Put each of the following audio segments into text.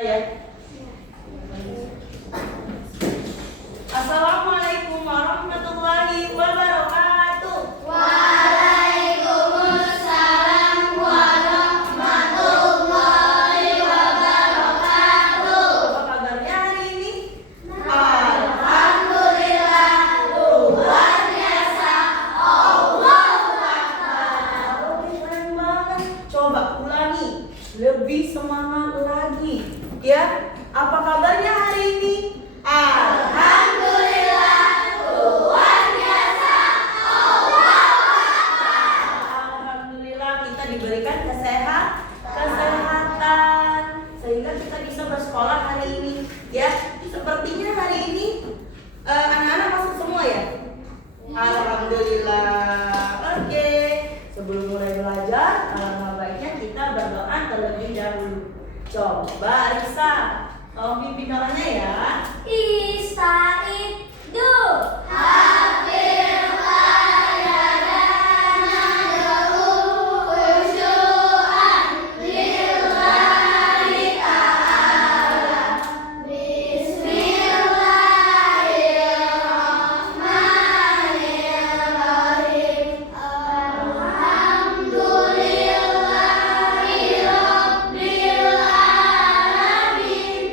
Ya. Assalamualaikum warahmatullahi wabarakatuh. Waalaikumsalam warahmatullahi wabarakatuh. Apa kabarnya hari ini? Alhamdulillah, luar biasa. Allahu Akbar. Keren banget. Coba ulangi, lebih semangat lagi. Ya, apa kabarnya hari ini? Alhamdulillah, luar biasa. Allahu Akbar. Alhamdulillah kita diberikan kesehatan sehingga kita bisa bersekolah hari ini. Ya, sepertinya hari ini anak-anak masuk semua ya. Alhamdulillah. Oke, sebelum mulai belajar, alangkah baiknya kita berdoa terlebih dahulu. Coba Risa, tolong pimpin doanya ya. Istaidu hafil ayatana lahu khusyu'an lillahi ta'ala. Bismillahirrahmanirrahim. Alhamdulillahi rabbil alamin.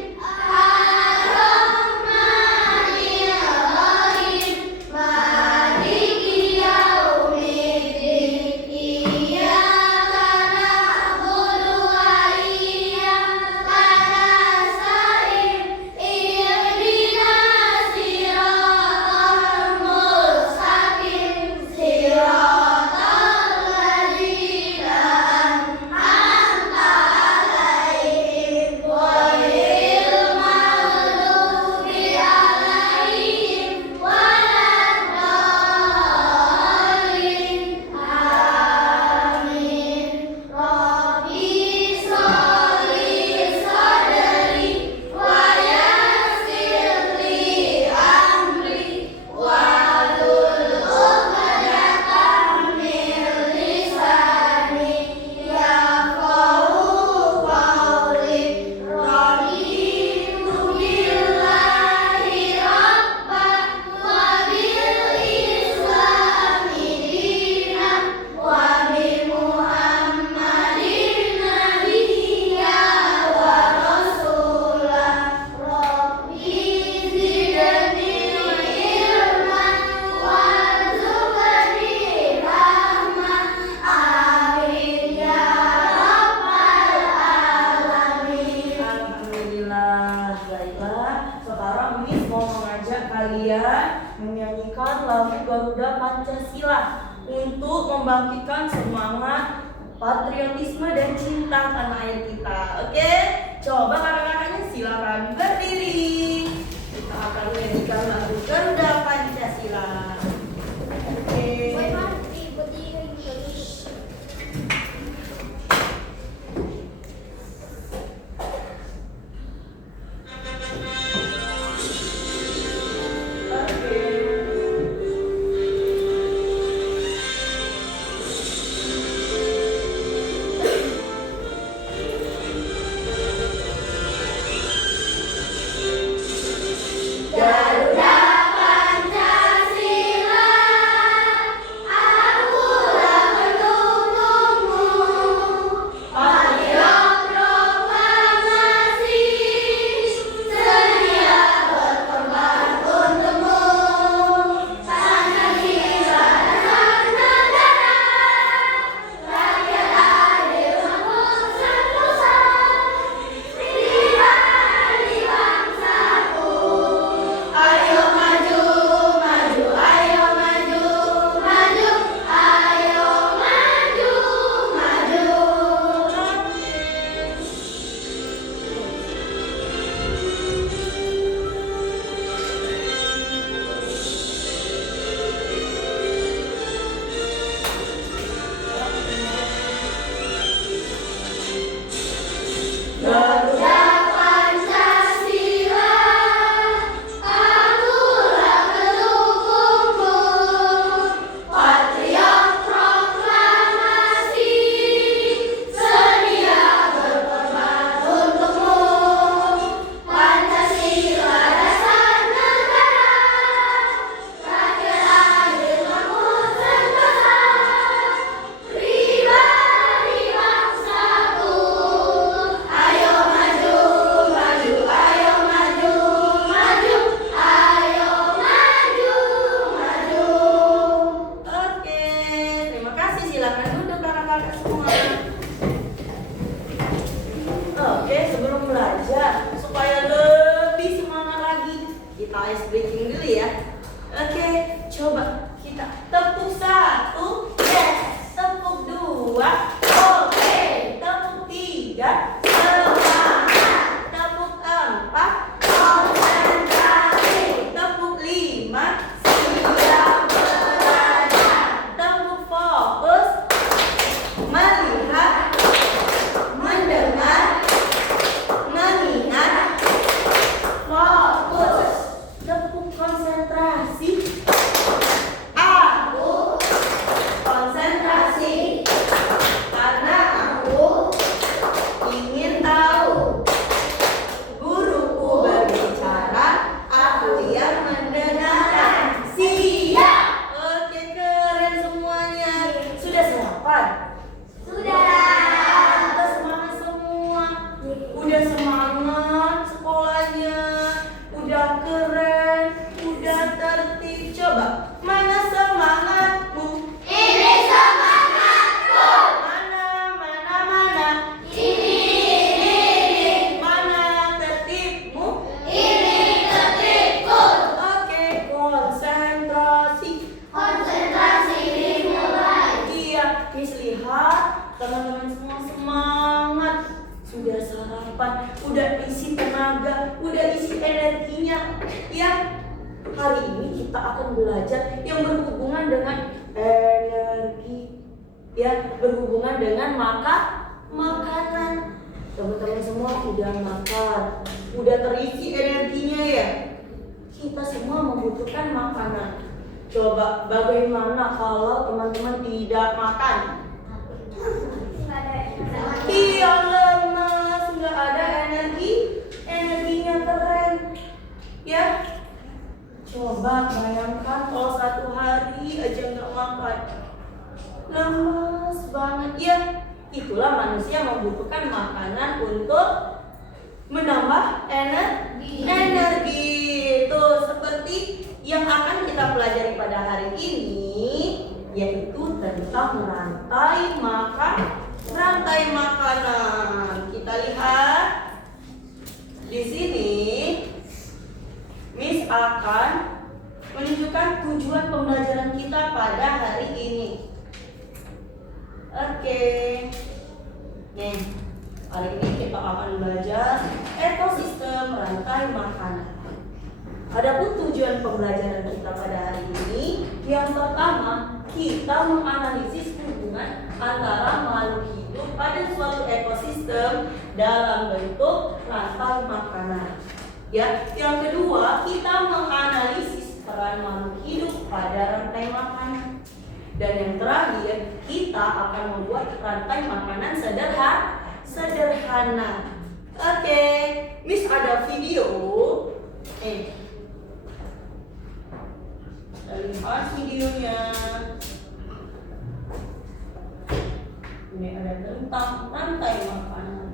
Ar-Rahmanir-Rahim. Maliki yaumiddin. Iyyaka na'budu wa iyyaka nasta'in. Ihdinas siratal mustaqim. Siratal ladzina an'amta 'alaihim ghairil maghdubi 'alaihim waladdallin. Amin. Rabbi sholli sadri wa yassir li amri wahlul 'uqdatam min lisani yafqahu qawli. Raditu billahi rabban wa bil islami dinan wa bi Muhammadin nabiyya wa rasulah. Rabbi zidni ilman warzuqni rahmah. Amin ya rabbal alamin. Alhamdulillah. Baiklah, sekarang Miss mau mengajak kalian menyanyikan lagu Garuda Pancasila untuk membangkitkan semangat patriotisme dan cinta tanah air kita. Oke? Coba kakak-kakaknya silakan berdiri. Kita akan menyanyikan lagu Garuda Pancasila. Oke. Oke. ice breaking dulu ya. Oke, coba kita tepuk 1, yes. Tepuk 2, oke. Tepuk 3, semangat. Tepuk 4, konsentrasi. Tepuk 5, siap belajar. Tepuk fokus, melihat, mendengar, mengingat, fokus. Tepuk konsentrasi. Aku konsentrasi karena aku ingin tahu. Guruku berbicara, aku yang mendengarkan. Siap. Oke, keren semuanya. Sudah sarapan? Udah semangat semua. Udah semangat sekolahnya. Udah keren. Udah tertib. Coba, mana semangatmu? Ini semangatku. Mana? Ini. Mana tertibmu? Ini tertibku. Oke, konsentrasi. Konsentrasi dimulai. Iya, Miss lihat teman-teman semua semangat. Sudah sarapan, udah isi tenaga, udah isi energinya. Ya, hari ini kita akan belajar yang berhubungan dengan energi. Ya, berhubungan dengan makanan. Teman-teman semua udah makan, udah terisi energinya ya. Kita semua membutuhkan makanan. Coba bagaimana kalau teman-teman tidak makan? Iya, lemas, nggak ada energi, energinya keren. Ya, coba bayangkan kalau satu hari aja nggak makan, lemas banget. Ya, itulah manusia membutuhkan makanan untuk menambah energi. Tuh, seperti yang akan kita pelajari pada hari ini, yaitu tentang rantai makanan. Kita lihat di sini, Miss akan menunjukkan tujuan pembelajaran kita pada hari ini. Oke. Nih, hari ini kita akan belajar ekosistem rantai makanan. Adapun tujuan pembelajaran kita pada hari ini, yang pertama, kita menganalisis hubungan antara makhluk hidup pada suatu ekosistem dalam bentuk rantai makanan. Ya, yang kedua, kita menganalisis peran makhluk hidup pada rantai makanan. Dan yang terakhir, kita akan membuat rantai makanan sederhana. Oke, Miss ada video. Kita lihat videonya. Ini ada tentang rantai makanan.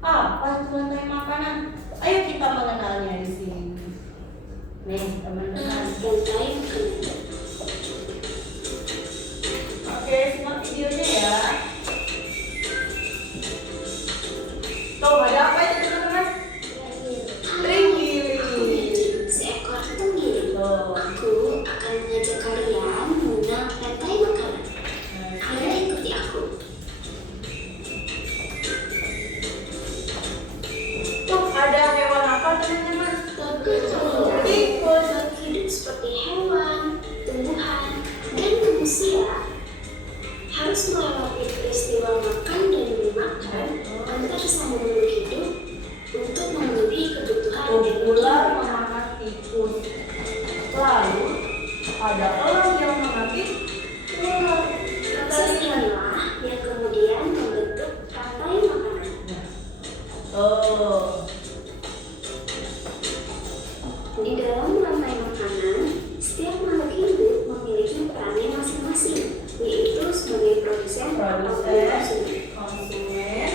Apa itu rantai makanan? Ayo kita mengenalnya di sini. Nih, teman-teman. Oke, simak videonya ya. Tuh, ada apa itu teman-teman? Terenggiling. Seekor terenggiling. Tuh. Aku akan mengajak kalian mengenal rantai makanan. Kalian ikuti aku. Tuh, ada hewan apa teman-teman? Tikus hidup seperti hewan, tumbuhan, dan manusia. Harus melewati peristiwa makan dan memakan antar sama makhluk hidup untuk memenuhi kebutuhan Ular memakan tikus. Lalu ada elang yang memakan ular. proses inilah yang kemudian membentuk rantai makanan. Oh, Di dalam rantai makanan, setiap makhluk hidup memiliki perannya masing-masing, yaitu sebagai produsen atau konsumen. konsumen.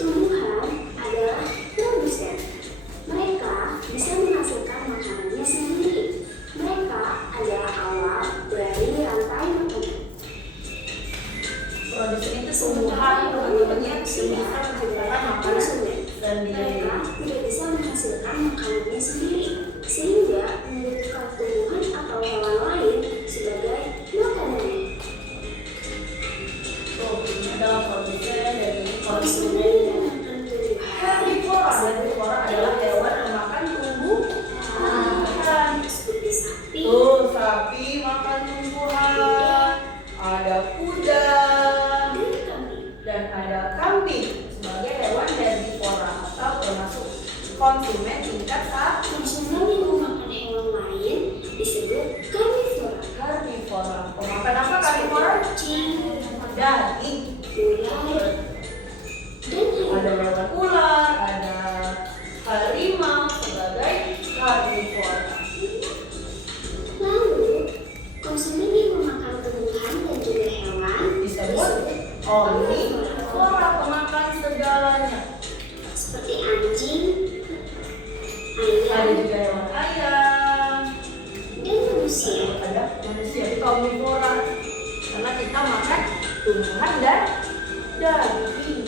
Tumbuhan adalah produsen. Mereka bisa menghasilkan makanannya sendiri. Mereka adalah awal dari rantai makanan. Produsen itu tumbuhan teman-temannya yang bisa menciptakan makanan sendiri. sendiri. Mereka tidak bisa menghasilkan makanannya sendiri, sehingga membutuhkan tumbuhan atau hewan lain sebagai makanannya. Ini adalah produsen dari Konsumen konsumen. memakan tumbuhan, Herbivora. Herbivora adalah hewan pemakan tumbuhan. seperti sapi, Sapi makan tumbuhan. Ada kuda dan kambing. dan ada kambing sebagai hewan herbivora atau termasuk konsumen tingkat satu. Konsumen yang memakan hewan lain disebut karnivora. Karnivora. Pemakan apa karnivora? Kucing, Daging. ular, dan Ada harimau. hewan ular, ada harimau sebagai karnivora. Lalu, konsumen yang memakan tumbuhan dan juga hewan Disebut omnivora, pemakan segalanya. seperti anjing, Ada ayam, juga hewan ayam, dan manusia. ada manusia itu omnivora karena kita makan tumbuhan dan daging.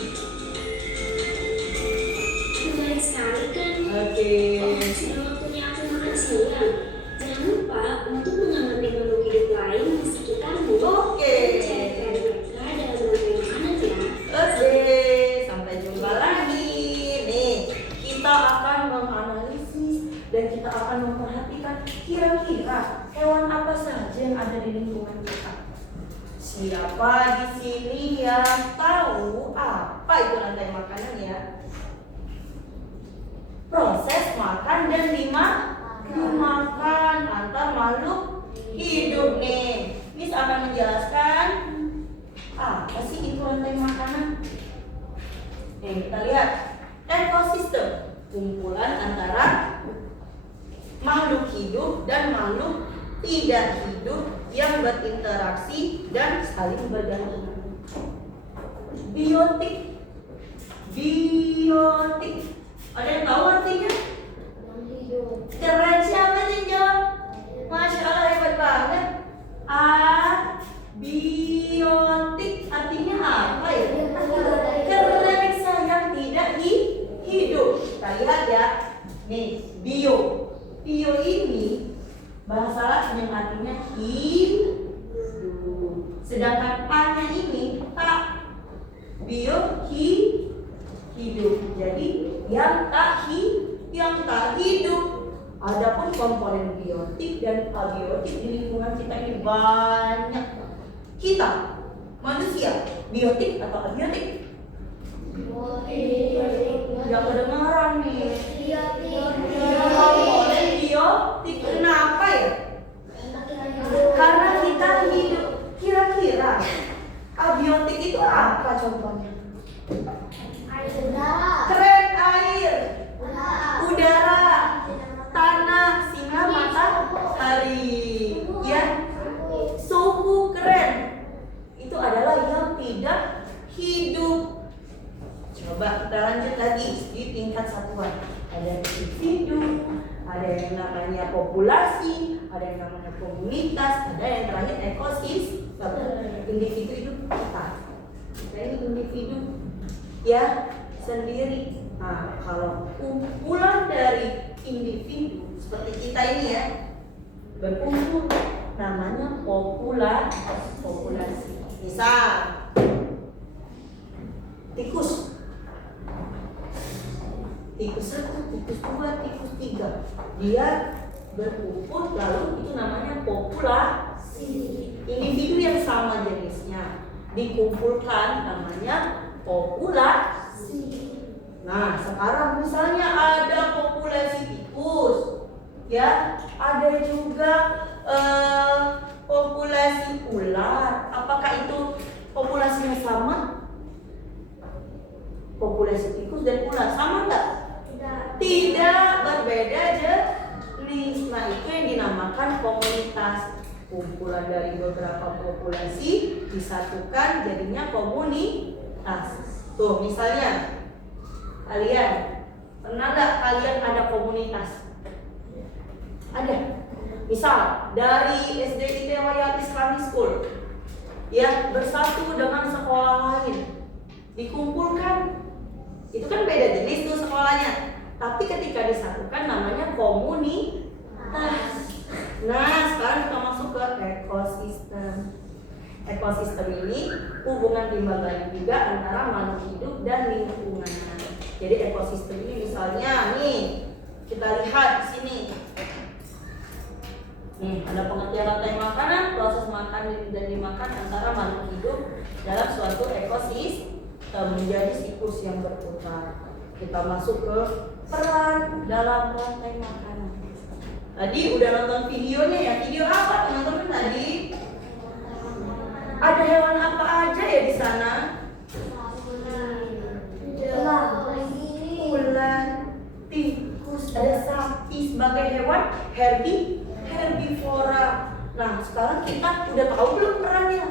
Menarik sekali kan? Oke. Sudah waktunya aku makan siang. Jangan lupa untuk mengamati makhluk hidup lain di sekitarmu. Oke. Cari mereka dalam berbagai makanan ya. Oke, sampai jumpa lagi. Nih, kita akan menganalisis dan kita akan memperhatikan kira-kira hewan apa saja yang ada di lingkungan kita. Siapa di sini yang tahu apa itu rantai makanan ya? Proses makan dan dimakan antar makhluk hidup nih. Miss akan menjelaskan apa sih itu rantai makanan? Yang kita lihat ekosistem, kumpulan antara makhluk hidup dan makhluk tidak hidup yang berinteraksi dan saling bergantung. Biotik. Ada yang tahu artinya? Keren, siapa nih jawab? Masya Allah, hebat banget. Biotik artinya apa ya? Keren, sayang, tidak hidup. Kita lihat ya. Nih, bio. Bio ini bahasa Latin yang artinya hidup. Sedangkan A-nya ini tak. Bio hidup. Jadi yang tak hidup. Adapun komponen biotik dan abiotik di lingkungan kita ini banyak. Kita manusia biotik atau abiotik? Gak kedengaran nih. Boleh biotik. Kenapa ya? Karena kita hidup. Kira-kira abiotik itu apa contohnya? Keren, air, udara, tanah, sinar matahari, ya, suhu, keren. Itu adalah yang tidak hidup. Coba kita lanjut lagi di tingkat satuan. Ada individu, ada yang namanya populasi, ada yang namanya komunitas, ada yang terakhir ekosistem. Individu itu kita. Kita ini individu ya sendiri. Nah, kalau kumpulan dari individu seperti kita ini ya berkumpul namanya populasi. Misal tikus 1, tikus 2, tikus 3, dia berkumpul lalu itu namanya populasi. Individu yang sama jenisnya dikumpulkan namanya populasi. Nah, sekarang misalnya ada populasi tikus, ya, ada juga populasi ular. Apakah itu populasinya sama? Populasi tikus dan ular sama nggak? Tidak, berbeda jenis. Nah, itu yang dinamakan komunitas. Kumpulan dari beberapa populasi disatukan jadinya komunitas. Tuh, misalnya kalian pernah nggak kalian ada komunitas? Ada. Misal dari SDIT Wayat Islamic School, ya, bersatu dengan sekolah lain, dikumpulkan Itu kan beda jenis tuh sekolahnya. Tapi ketika disatukan namanya komunitas. Nah, sekarang kita masuk ke ekosistem. Ekosistem ini hubungan timbal balik juga antara makhluk hidup dan lingkungan. Jadi ekosistem ini misalnya nih, kita lihat di sini. Nih, ada pengertian rantai makanan, proses makan dan dimakan antara makhluk hidup dalam suatu ekosistem menjadi siklus yang berputar. Kita masuk ke peran dalam rantai makanan. Tadi udah nonton videonya ya. Video apa teman-teman tadi? Ada hewan apa aja ya di sana? Ular, tikus, ada sapi sebagai hewan herbivora. Nah, sekarang kita udah tahu belum perannya?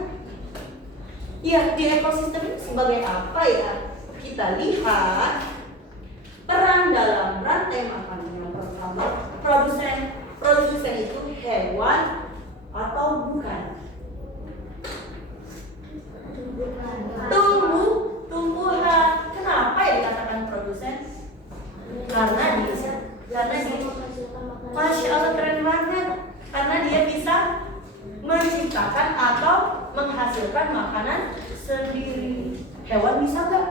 Ya, di ekosistem ini sebagai apa ya? Kita lihat peran dalam rantai makanan. Yang pertama, produsen. Produsen itu hewan atau bukan? Tumbuhan. Kenapa ya dikatakan produsen? Karena dia Masya Allah, keren banget. Karena dia bisa menciptakan atau menghasilkan makanan sendiri. Hewan bisa nggak?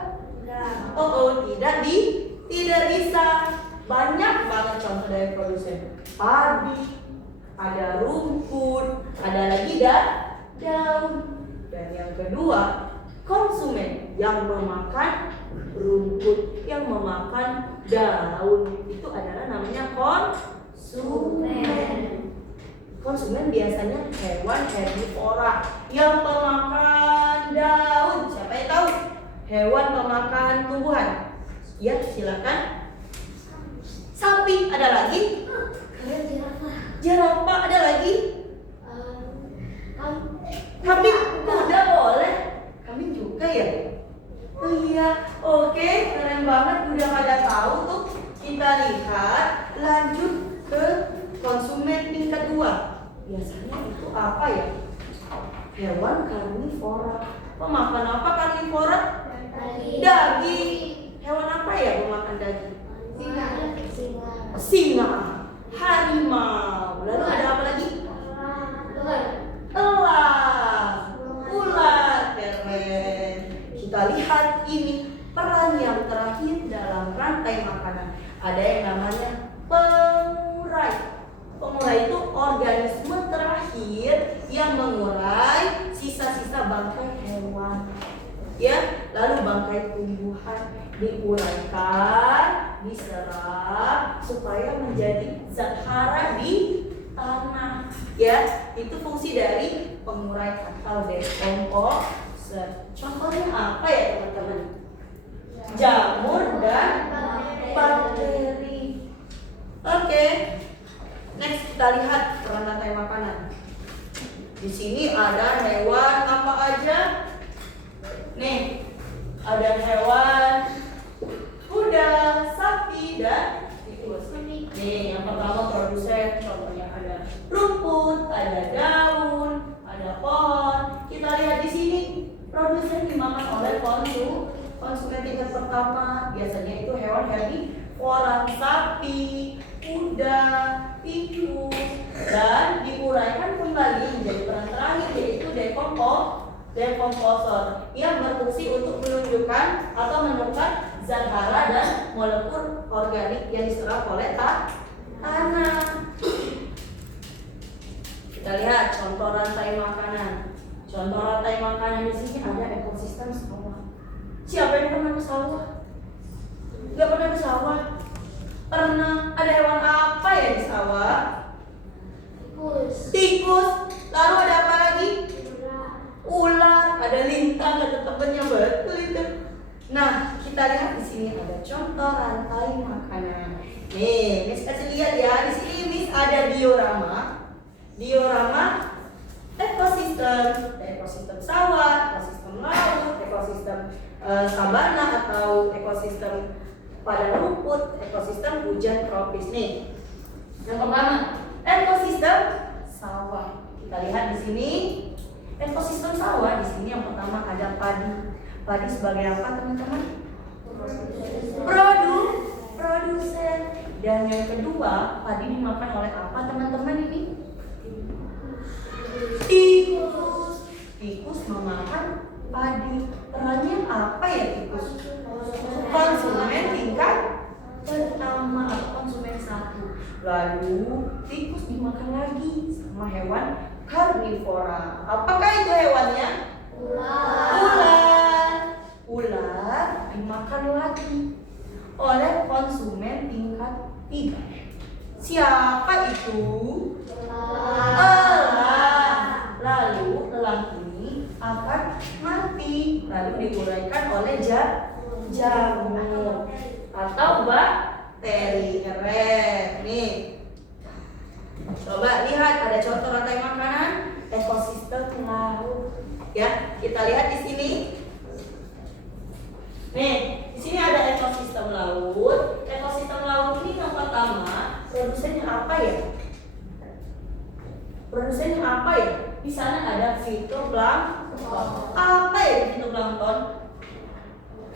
Tidak bisa. Banyak banget contoh dari produsen. Padi, ada rumput, ada lagi daun. Dan yang kedua, konsumen yang memakan rumput, yang memakan daun. Itu adalah namanya konsumen. Konsumen biasanya hewan herbivora yang pemakan daun. Siapa yang tahu? Hewan pemakan tumbuhan. Ya, silakan. Sapi, ada lagi? Jerapah, ada lagi? Kambing, kuda boleh. Kambing juga ya? Oh iya, oke, keren banget. Udah pada tahu tuh. Kita lihat, lanjut ke konsumen tingkat 2. Biasanya itu apa ya? Hewan karnivora. Pemakan apa karnivora? Daging. Hewan apa ya pemakan daging? Singa. Harimau. Lalu ada apa lagi? Elang. Ular. Keren. Kita lihat ini peran yang terakhir dalam rantai makanan. Ada yang namanya pengurai. Pengurai itu organisme terakhir yang mengurai sisa-sisa bangkai hewan. Ya, lalu bangkai tumbuhan diuraikan, diserap supaya menjadi zat hara di tanah. Ya, itu fungsi dari pengurai atau decomposer. Contohnya apa ya teman-teman? Jamur dan bakteri. Oke. Next kita lihat peran rantai makanan. Di sini ada hewan apa aja? Nih, ada hewan kuda, sapi, dan tikus. Nih, yang pertama produsen, contohnya ada rumput, ada daun, ada pohon. Kita lihat di sini, produsen dimakan oleh konsumen tingkat pertama. Biasanya itu hewan herbivora, sapi, kuda, tikus, dan diuraikan kembali menjadi peran terakhir, yaitu decomposer yang berfungsi untuk menunjukkan atau menukar zat hara dan molekul organik yang diserap oleh tanah. Kita lihat contoh rantai makanan. Contoh rantai makanan di sini ada ekosistem sawah. Siapa yang pernah ke sawah? Gak pernah ke sawah? Pernah. Ada hewan apa ya di sawah? Tikus. Lalu ada apa lagi? Ular. Ada lintang, ada temennya, betul itu. Nah, kita lihat di sini ada contoh rantai makanan. Nih, Miss kasih lihat ya. Di sini Miss ada diorama. Diorama ekosistem. Ekosistem sawah, ekosistem laut, ekosistem sabana atau ekosistem padang rumput, ekosistem hujan tropis. Nih, yang pertama ekosistem sawah. Kita lihat di sini ekosistem sawah. Di sini yang pertama ada padi. Padi sebagai apa teman-teman? Produsen. Dan yang kedua, padi dimakan oleh apa teman-teman ini? Tikus. Tikus memakan padi. Perannya apa ya tikus? Konsumen tingkat pertama atau konsumen satu. Lalu tikus dimakan lagi sama hewan karnivora. Apakah itu hewannya? Ular dimakan lagi oleh konsumen tingkat 3. Siapa itu? Elang. Lalu elang ini akan mati, lalu diuraikan oleh jamur atau bakteri. Keren nih. Coba lihat, ada contoh rantai makanan ekosistem laut. Ya, kita lihat di sini. Nih, di sini ada ekosistem laut. Ekosistem laut ini yang pertama, produsennya apa ya? Produsennya apa ya? Di sana ada fitoplankton. Apa ya fitoplankton?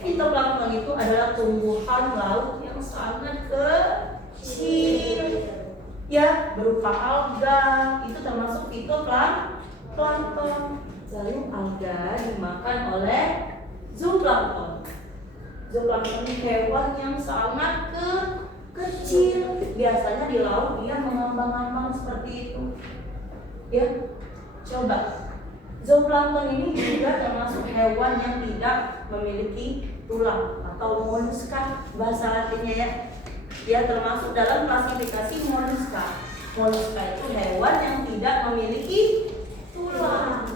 Fitoplankton itu adalah tumbuhan laut yang sangat kecil, ya, berupa alga. Itu termasuk fitoplankton. Lalu alga dimakan oleh zooplankton. Zooplankton ini hewan yang sangat kecil. Biasanya di laut dia mengambang-ambang seperti itu. Ya, coba. Zooplankton ini juga termasuk hewan yang tidak memiliki tulang atau moluska bahasa latinnya ya. Dia termasuk dalam klasifikasi moluska. Moluska itu hewan yang tidak memiliki tulang.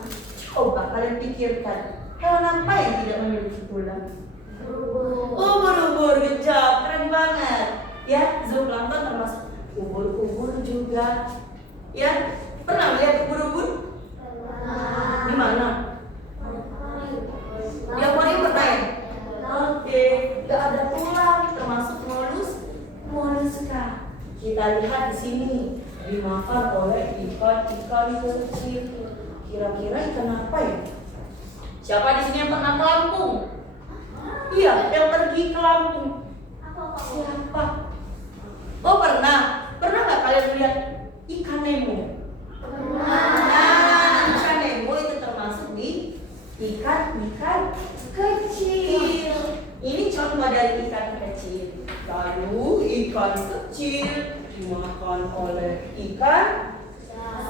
Coba kalian pikirkan, hewan apa yang tidak memiliki tulang? Ubur-ubur, good job, keren banget. Ya, zooplankton termasuk ubur-ubur juga. Ya, pernah lihat ubur-ubur? Di mana? Di akuarium pernah ya? Oke, gak ada tulang, termasuk moluska. Kita lihat di sini dimakan oleh ikan-ikan kecil. Kira-kira ikan apa ya? Siapa di sini yang pernah ke Lampung? Iya, yang pergi ke Lampung. Siapa? Oh pernah. Pernah nggak kalian lihat ikan Nemo? Nah, ikan Nemo itu termasuk di ikan-ikan kecil. Ini contoh dari ikan kecil. Lalu ikan kecil dimakan oleh ikan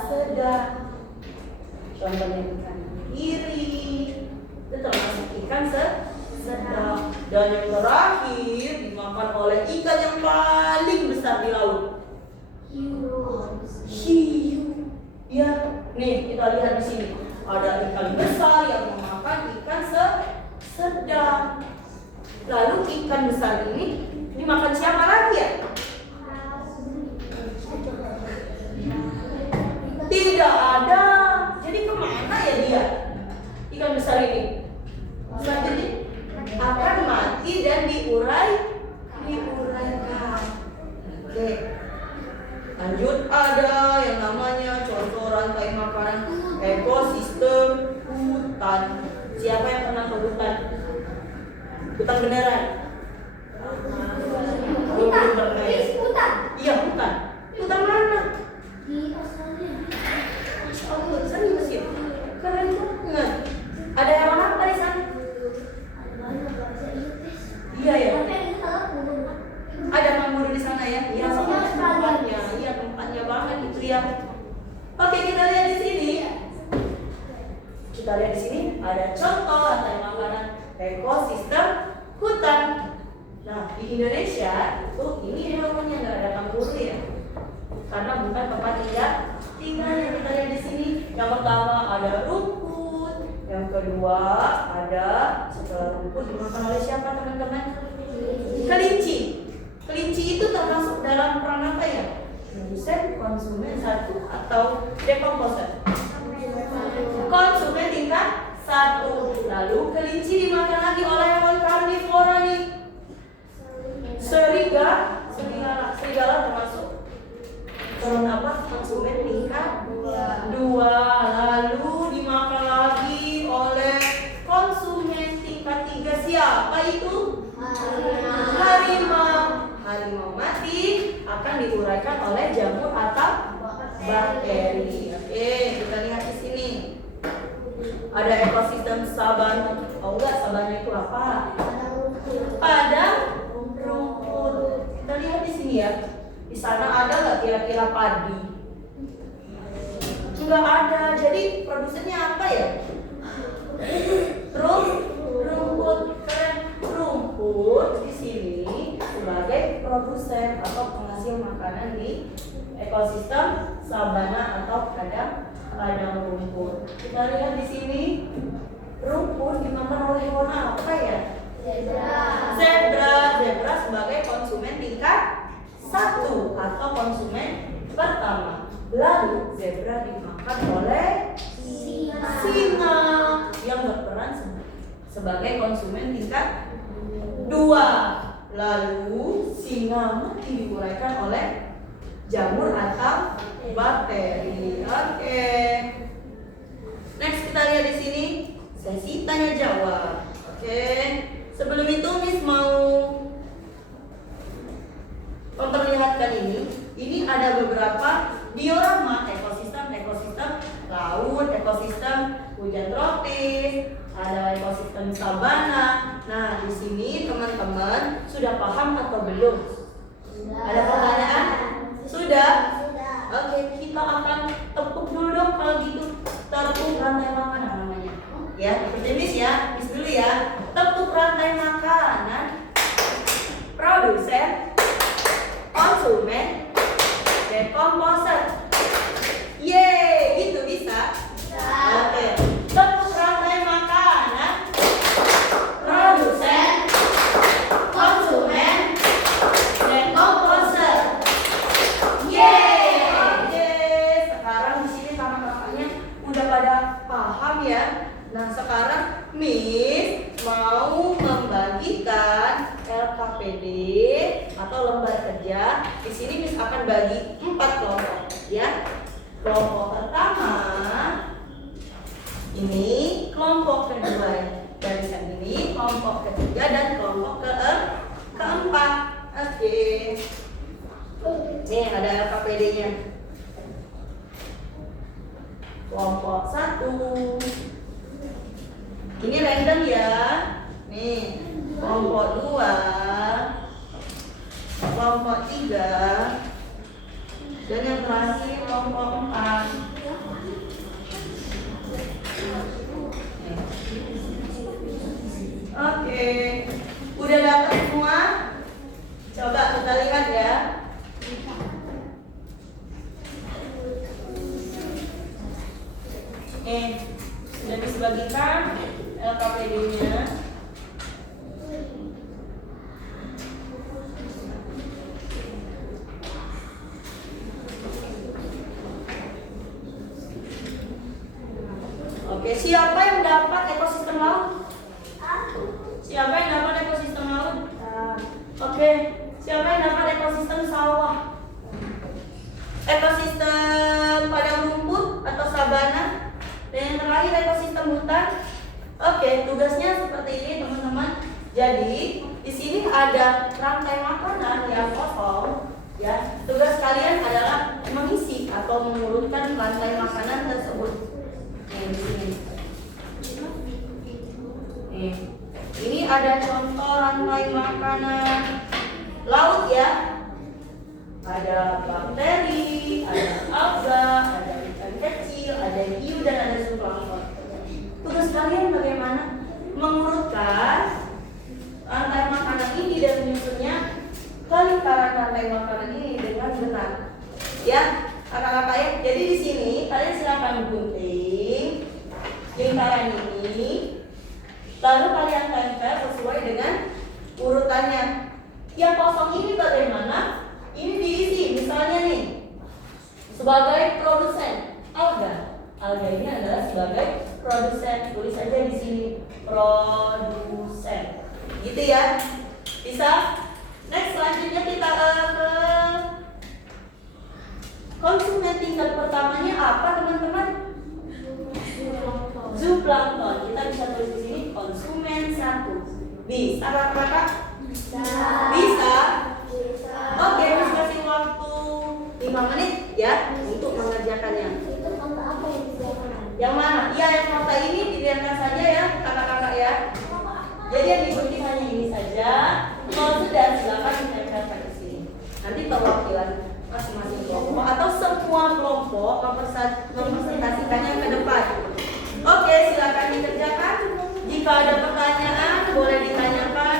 sedang. Contohnya ikan iri, itu termasuk ikan sedang. Dan yang terakhir dimakan oleh ikan yang paling besar di laut, hiu. Ya, nih kita lihat di sini ada ikan besar yang memakan ikan sedang. Lalu ikan besar ini dimakan siapa lagi ya? Tidak ada. Jadi kemana ya dia? Ikan besar ini selanjutnya akan mati dan diuraikan. Oke. Lanjut, ada yang namanya contoh rantai makanan ekosistem hutan. Siapa yang pernah ke hutan? Hutan beneran? Hutan. Iya, hutan. Hutan mana? Serius ya? Keren banget. Ada hewan apa di sana? Iya ya. Ada kanguru di sana ya? Iya, soalnya tempatnya. Iya, tempatnya banget itu ya. Oke, kita lihat di sini. Kita lihat di sini ada contoh rantai makanan ekosistem hutan. Nah, di Indonesia itu ini hewannya nggak ada kanguru ya, karena bukan tempat tinggalnya. Kita lihat di sini. Yang pertama ada rumput, yang kedua ada setelah rumput dimakan oleh siapa teman-teman? Kelinci. Kelinci itu termasuk dalam peran apa ya? Produsen, konsumen satu atau dekomposer? Konsumen tingkat 1. Lalu kelinci dimakan lagi oleh hewan karnivora nih. Serigala termasuk peran apa? Konsumen tingkat 2. Lalu dimakan lagi oleh konsumen tingkat 3. Siapa itu? mau mati akan diuraikan oleh jamur atau bakteri. Oke, kita lihat di sini. Ada ekosistem sabana. Oh enggak, sabana itu apa? Padang rumput. Kita lihat di sini ya. Di sana ada nggak kira-kira padi? Enggak ada. Jadi produsennya apa ya? Rumput. Keren. Rumput di sini sebagai produsen atau penghasil makanan di ekosistem sabana atau padang rumput. Kita lihat di sini rumput dimakan oleh hewan apa ya? Zebra sebagai konsumen tingkat 1 atau konsumen pertama. Lalu zebra dimakan oleh singa yang berperan sebagai konsumen tingkat 2. Lalu singa mati diuraikan oleh jamur atau bakteri. Oke. Next kita lihat di sini sesi tanya jawab. Oke. Sebelum itu Miss mau memperlihatkan ini. Ini ada beberapa diorama ekosistem laut, ekosistem hujan tropis, ada ekosistem sabana. Nah, di sini teman-teman sudah paham atau belum? Ada pertanyaan? Sudah? Oke, kita akan tepuk dulu dong kalau gitu. Tepuk rantai makanan namanya. Ya, ikuti Miss ya. Miss dulu ya. Tepuk rantai makanan. Produsen, konsumen, dan komposer. Yeay, itu bisa? Oke. Tepuk rantai makanan. Produsen, konsumen, dan komposer. Yeay. Oke, sekarang di sini kakak-kakaknya udah pada paham ya. Nah, sekarang Miss mau membagikan LKPD atau lembar kerja. Di sini Miss akan bagi 4 kelompok ya. Kelompok pertama ini, kelompok kedua barisan ini, kelompok ketiga dan kelompok keempat. Oke. Nih ada LKPD-nya. Kelompok 1. Ini random ya. Nih, kelompok 2, kelompok 3, dan yang terakhir kelompok 4. Oke, udah dapat semua? Coba kita lihat ya. Sudah disebagikan LKPD-nya. Oke, siapa yang dapat ekosistem laut? Siapa yang dapat ekosistem laut? Oke, siapa yang dapat ekosistem sawah? Ekosistem padang rumput atau sabana? Dan yang terakhir ekosistem hutan. Oke, tugasnya seperti ini teman-teman. Jadi di sini ada rantai makanan yang kosong. Ya, tugas kalian adalah mengisi atau mengurutkan rantai makanan tersebut. Di sini. Ini ada contoh rantai makanan laut ya. Ada bakteri, ada alga, ada ikan kecil, ada hiu dan ada zooplankton. Tugas kalian bagaimana? Mengurutkan rantai makanan ini dan menyusunnya ke lingkaran rantai makanan ini dengan benar. Ya, kakak-kakak ya. Jadi di sini kalian silakan gunting lingkaran ini, lalu kalian tempel sesuai dengan urutannya. Yang kosong ini bagaimana? Ini diisi, misalnya nih, sebagai produsen alga. Alga ini adalah sebagai produsen. Tulis aja di sini produsen. Gitu ya. Bisa? Next, selanjutnya kita ke konsumen tingkat pertamanya apa teman-teman? Zooplankton. Kita bisa tulis di sini konsumen 1. Bisa kakak-kakak? Bisa. perwakilan masing-masing kelompok atau semua kelompok mempresentasikannya ke depan. Oke, silakan dikerjakan. Jika ada pertanyaan, boleh ditanyakan.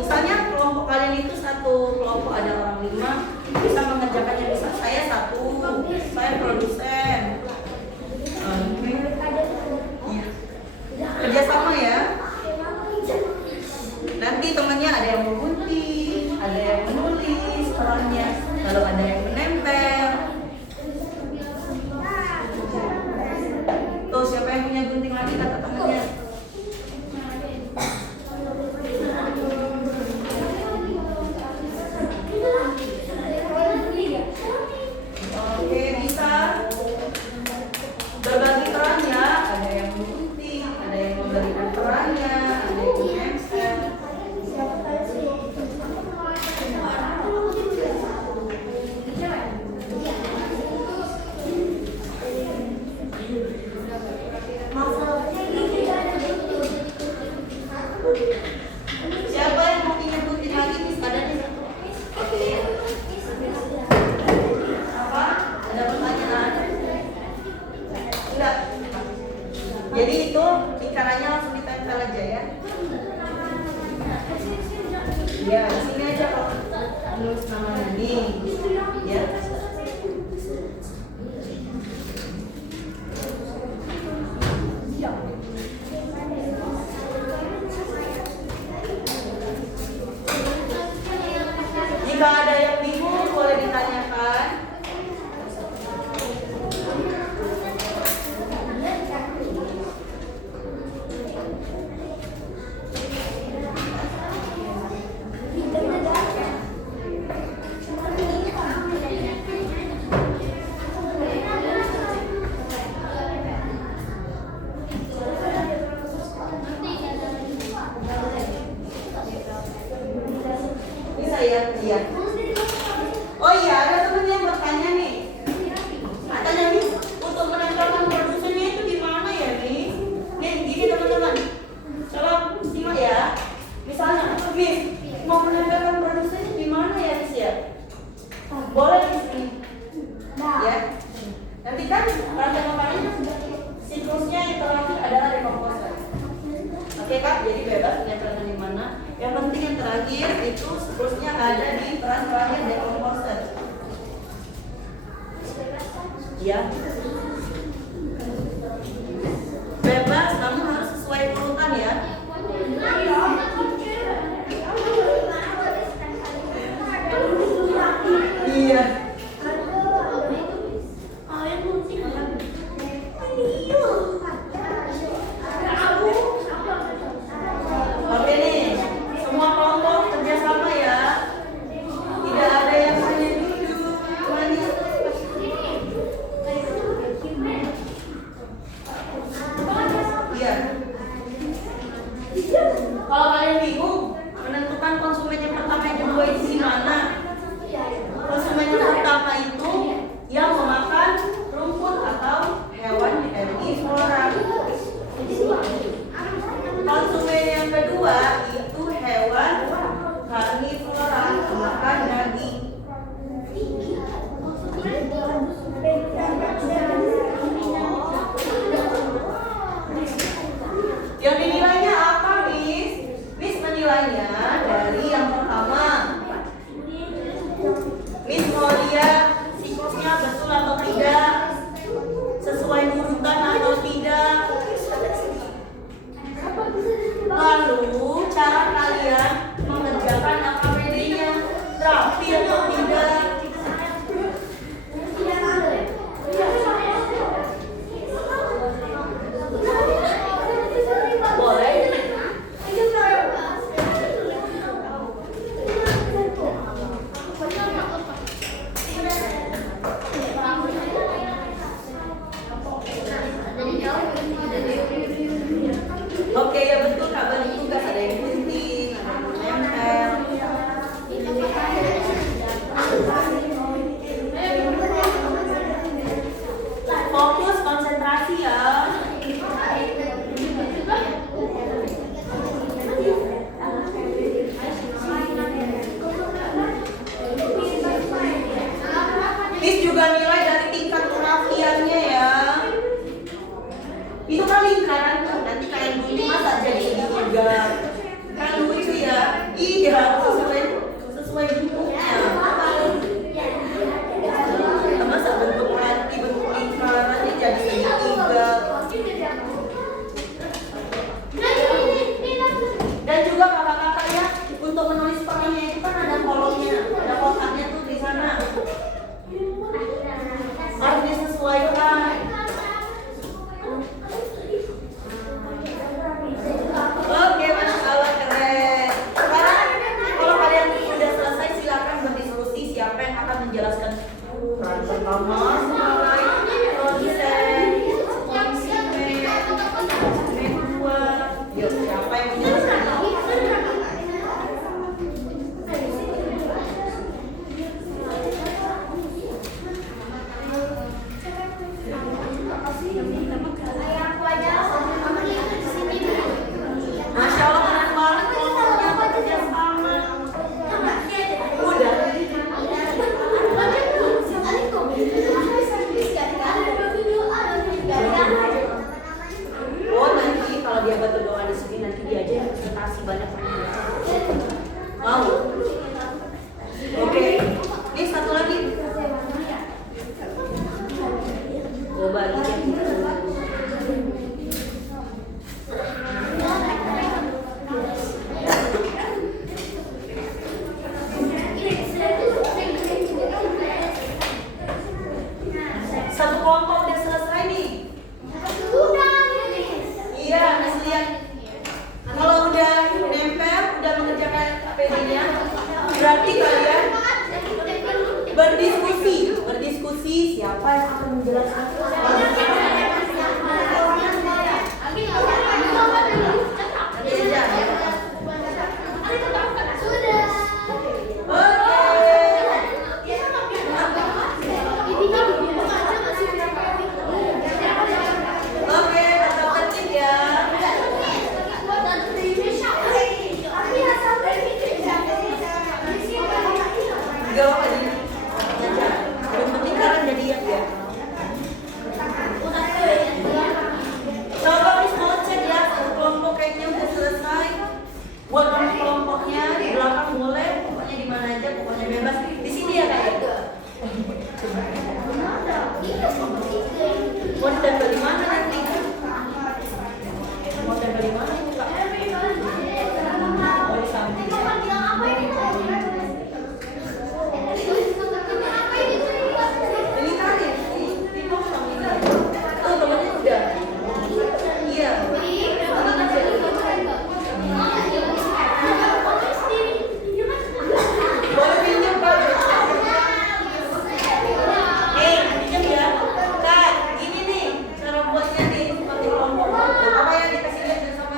Misalnya kelompok kalian itu satu kelompok ada orang 5, bisa mengerjakannya bisa saya 1, saya produsen. Kerjasama ya. Nanti temannya ada yang menggunting, ada yang menulis perannya, lalu ada yang menempel. Tuh siapa yang punya gunting lagi kata temannya? Oke, bisa berbagi peran ya. Ada yang menggunting, ada yang memberikan perannya, ada yang menempel. Siapa yang mau pinjam gunting lagi? Bisa ada di satu. Oke. Apa? Ada pertanyaan? Enggak. Jadi itu ikanannya langsung ditempel aja ya. Ya, di sini aja kok. Tulis nama ini. Ya. Jika ada yang bingung boleh ditanyakan. Bisa ya? Iya. Oh iya, ada temen yang bertanya nih. Katanya nih, untuk menempelkan produsennya itu gimana ya nih? Nih, gini teman-teman. Coba simak ya. Misalnya, Miss, mau menempelkan produsennya gimana ya, Miss ya? Boleh di sini. Ya. Nanti kan rantai makanannya siklusnya yang terakhir adalah dekomposer. Oke Kak, jadi bebas menempelkan di mana. Yang penting yang terakhir itu siklusnya ada di peran terakhir dekomposer. Ya. Bebas, namun harus sesuai urutan ya. Iya. Oke nih, semua kelompok kerjasama ya. Tidak ada yang hanya duduk manis. lingkaran tuh nanti kayak gini masa jadi tiga. Kan lucu ya. Iya, sesuai bentuknya. Masa bentuk hati, bentuk lingkarannya jadi segitiga. Dan juga kakak-kakak ya, untuk menulis perannya itu kan ada kolomnya, ada kotaknya tuh di sana. Harus disesuaikan. Oke, Masya Allah, keren. Sekarang kalau kalian sudah selesai silakan berdiskusi siapa yang akan menjelaskan peran pertama sebagai produsen, konsumen, kedua. Yuk, siapa yang menjelaskan? Masya Allah, keren banget kelompoknya bekerja sama. Udah. Oh, nanti kalau dia batu doa di sini nanti dia aja yang presentasi banyak penjelasan. Mau? Oke. Ini satu lagi. Gue bagi ya. Satu kelompok udah selesai nih. Iya, Mas lihat. Kalau udah nempel, udah mengerjakan APD-nya, berarti kalian berdiskusi siapa yang akan menjelaskan. Buat nama kelompoknya di belakang boleh, pokoknya di mana aja, pokoknya bebas. Di sini ya kak ya. Mau ditempel di mana nanti? Mau tempel di mana itu kak? Oh, di samping. Ini tadi, di kosong ini. Oh, temennya udah. Iya. Boleh pinjam Pak. Pinjam ya. Kak, gini nih cara buatnya nih seperti kelompok. Apa yang dikasih lihat bersama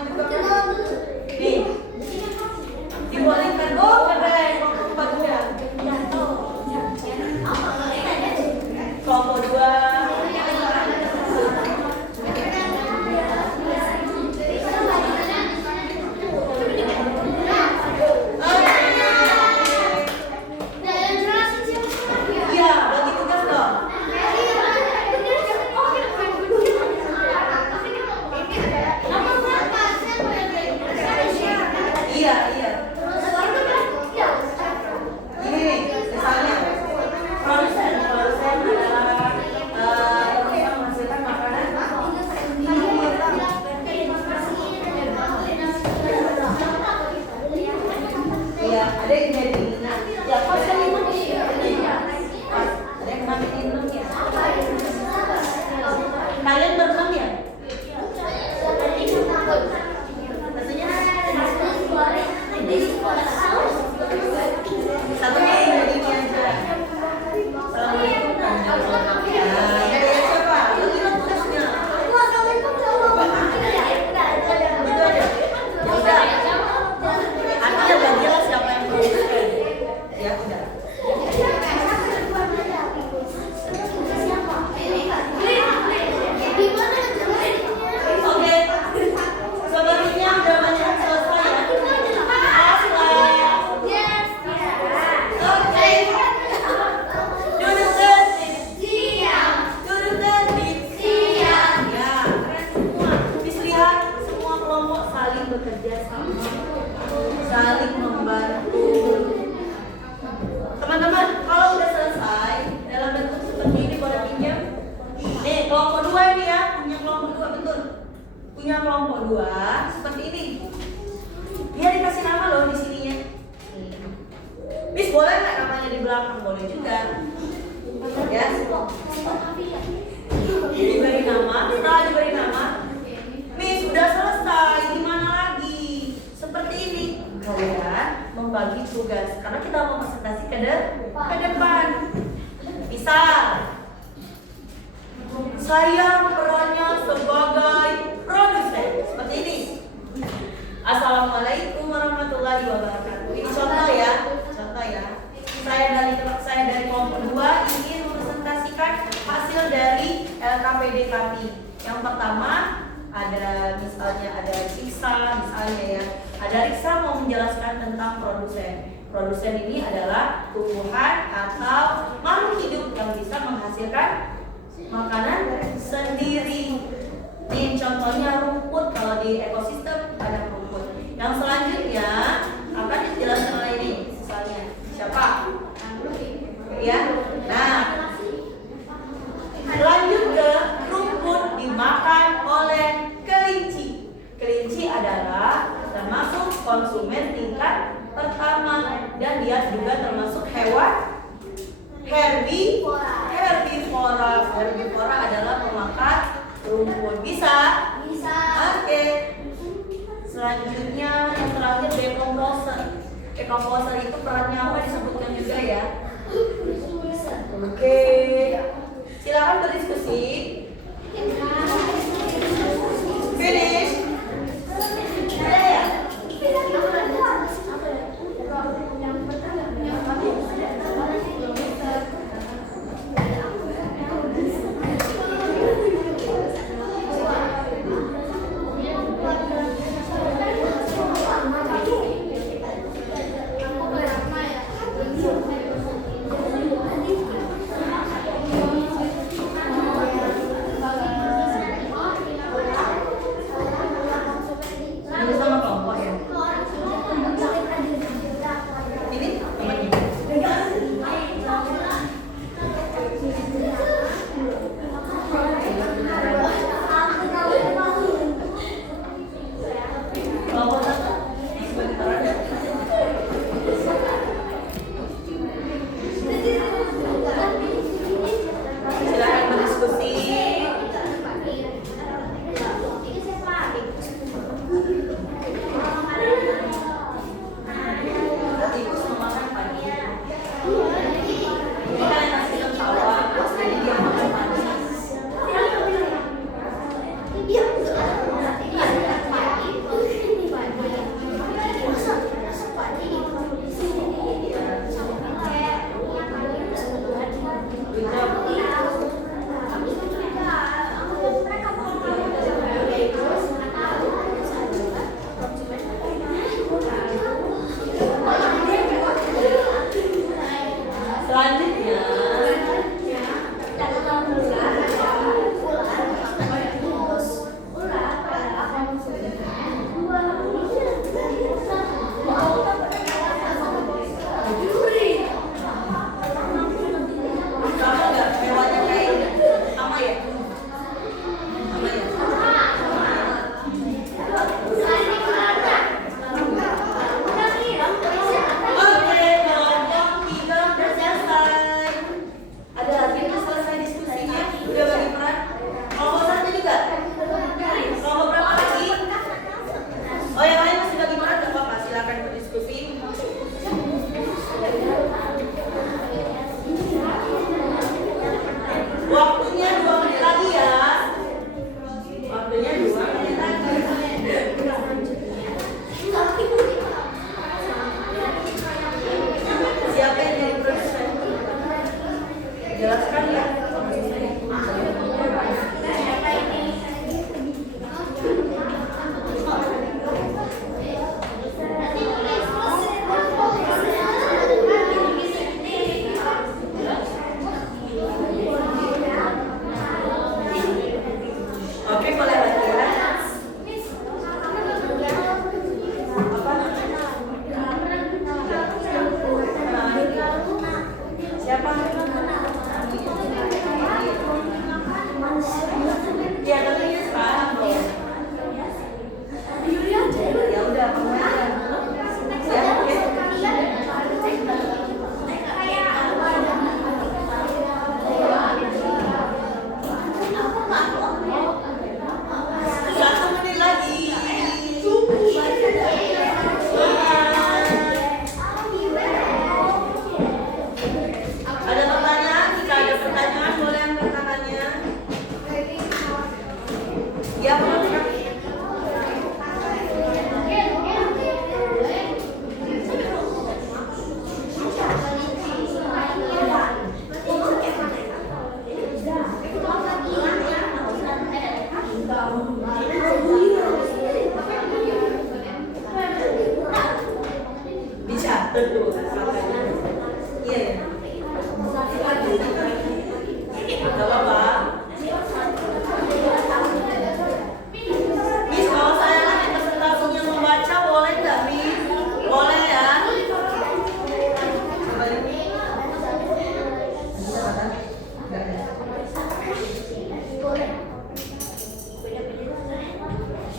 bekerja sama, saling membantu. Teman-teman, kalau udah selesai dalam bentuk seperti ini boleh pinjam. Nih, kelompok 2 ini ya, punya kelompok 2 betul. Punya kelompok 2 seperti ini. Dia dikasih nama loh di sininya. Miss boleh nggak namanya di belakang? Boleh juga. Ya. Diberi nama, setelah diberi nama, Miss sudah selesai, gimana lagi? Seperti ini, kalian membagi tugas karena kita mau presentasi ke depan. Misal, saya perannya sebagai produsen, seperti ini. Assalamualaikum warahmatullahi wabarakatuh. Ini contoh ya. Saya dari kelompok 2 ingin mempresentasikan hasil dari LKPD kami. Yang pertama ada Riksa misalnya ya. Ada Riksa mau menjelaskan tentang produsen. Produsen ini adalah tumbuhan atau makhluk hidup yang bisa menghasilkan makanan sendiri. Ini contohnya rumput, kalau di ekosistem ada rumput. Yang selanjutnya akan dijelaskan oleh ini, misalnya siapa? Ya. Nah, lanjut ke rumput dimakan oleh kelinci. Kelinci adalah termasuk konsumen tingkat pertama dan dia juga termasuk hewan herbivora. Herbivora adalah pemakan rumput. Bisa? Oke. Selanjutnya yang terakhir decomposer. Decomposer itu perannya apa disebutkan juga ya. Oke. Silakan berdiskusi. Finish. Ada ya?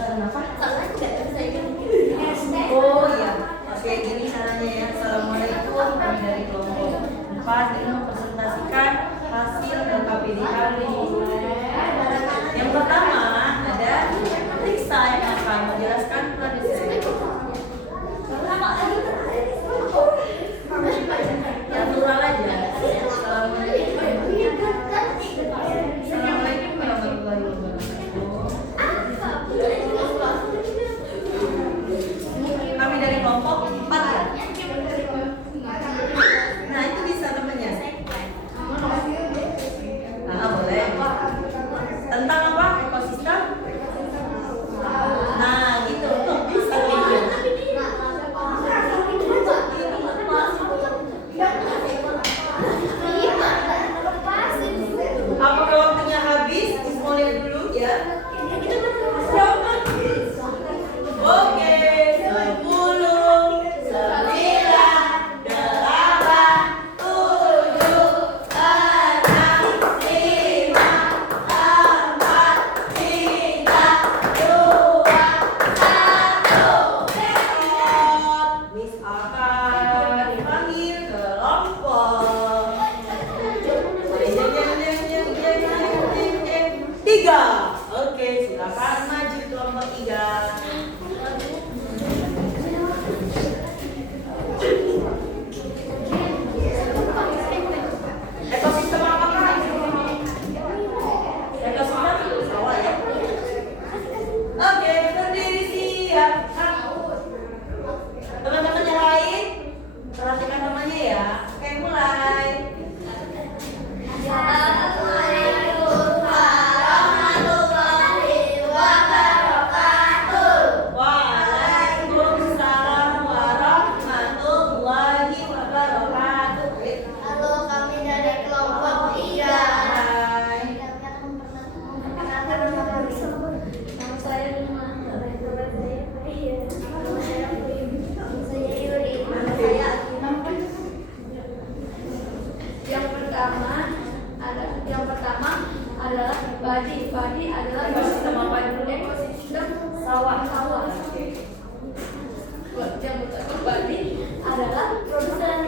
Salam apa? Oh iya, oke gini caranya ya. Assalamualaikum, kami dari kelompok 4 ini mempresentasikan hasil LKPD kami. Yang pertama ada Riksa yang akan menjelaskan produsen. Yang plural aja. Assalamualaikum warahmatullahi wabarakatuh. Kami dari kelompok 4 ya. Nah itu bisa namanya. Nah boleh. Tentang apa? Ekosistem. Nah gitu tuh bisa gitu. Apakah waktunya habis? Mau lihat dulu ya. Oke, 10, 9, 8, 7, 6, 5, 4, 3, 2, 1. Miss akan panggil kelompok 3. Oke, silakan maju kelompok 3. Ekosistem apa Kak? Ekosistem sawah ya. Oke, berdiri siap. Teman-teman yang lain perhatikan namanya ya. Oke, mulai. Waalaikumsalam warahmatullahi wabarakatuh. Halo, kami dari kelompok 3. Hai. Nama saya Lima. Nama saya Yuri. Nama saya Yang pertama adalah Badi. Badi adalah Ekosistem apa dulu? ekosistem sawah. Yang kedua Badi adalah produsen.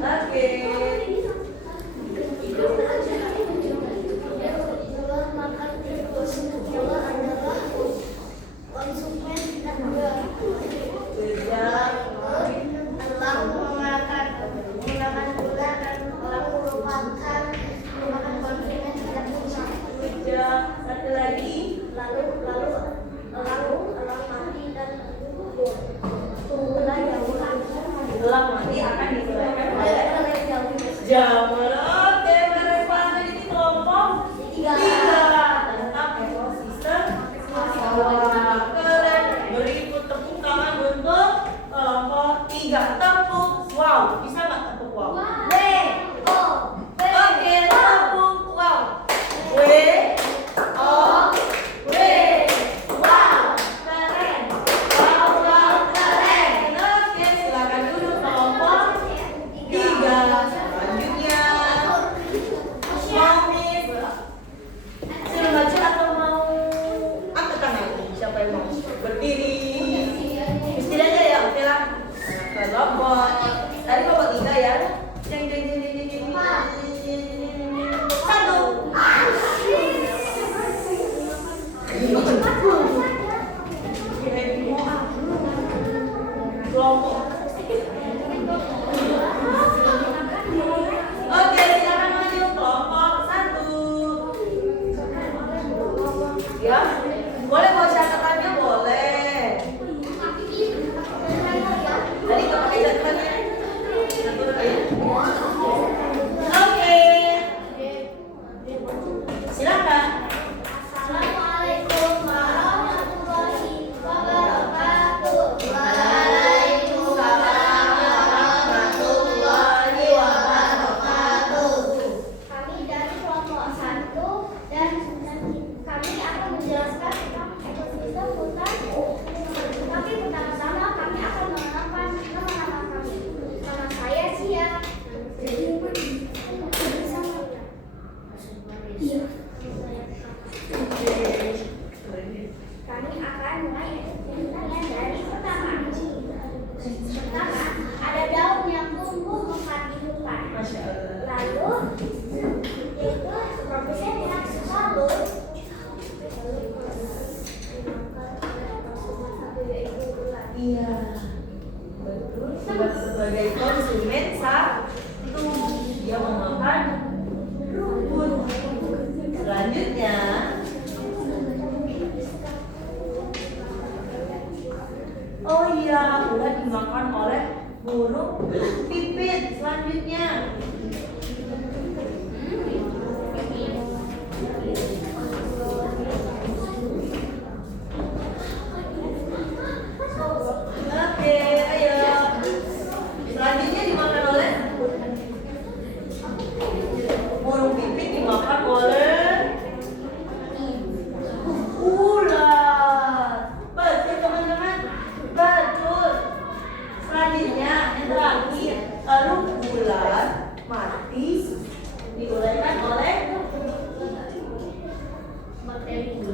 Oke. Konsumen kedua Sejak telah menggunakan gula dan telah merupakan konsumen tidak punya. sejak satu lagi. Lalu mati dan tunggulah jauhan. Setelah mati akan digunakan pada jamur. Oke, mereka ini kelompok 3 tentang ekosistem sawah. Keren. Berikut tepuk tangan untuk kelompok 3. Tepuk wow. Bisa nggak tepuk wow? Oke, tepuk wow. W O W. Wow, keren. Wow, keren. Oke, silakan duduk kelompok 3. Selanjutnya Lalu itu produsen yang selalu Iya, betul. Sebagai konsumen satu, dia mau makan rumput. Selanjutnya, oh iya, udah dimakan oleh burung pipit. Selanjutnya, oke, ayo. Selanjutnya dimakan oleh burung pipit, dimakan oleh ular. Betul teman-teman, betul. Selanjutnya yang terakhir, lalu ular mati diuraikan oleh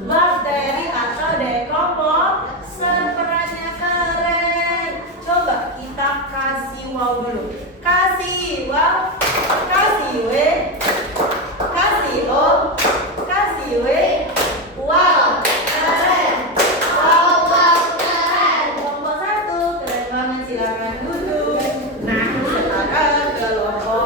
bakteri atau dekomposisi. Perannya keren. Coba kita kasih wow dulu. Kasih wow, kasih w, kasih o, kasih w. Wow, keren. Wow, wow, keren. Kelompok satu, keren banget. Silakan duduk. Nah, sekarang kelompok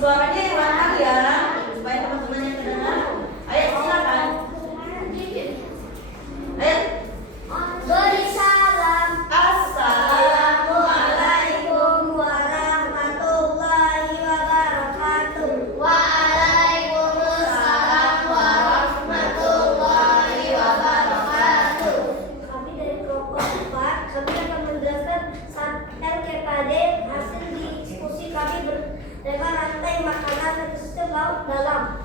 suaranya yang lantang ya, supaya teman-teman yang mendengar. Ayo silakan. Ayo. beri salam. Assalamualaikum warahmatullahi wabarakatuh. Waalaikumsalam warahmatullahi wabarakatuh. Kami dari kelompok 4, kami akan menjelaskan LKPD hasil diskusi kami dengan rantai makanan ekosistem laut dalam.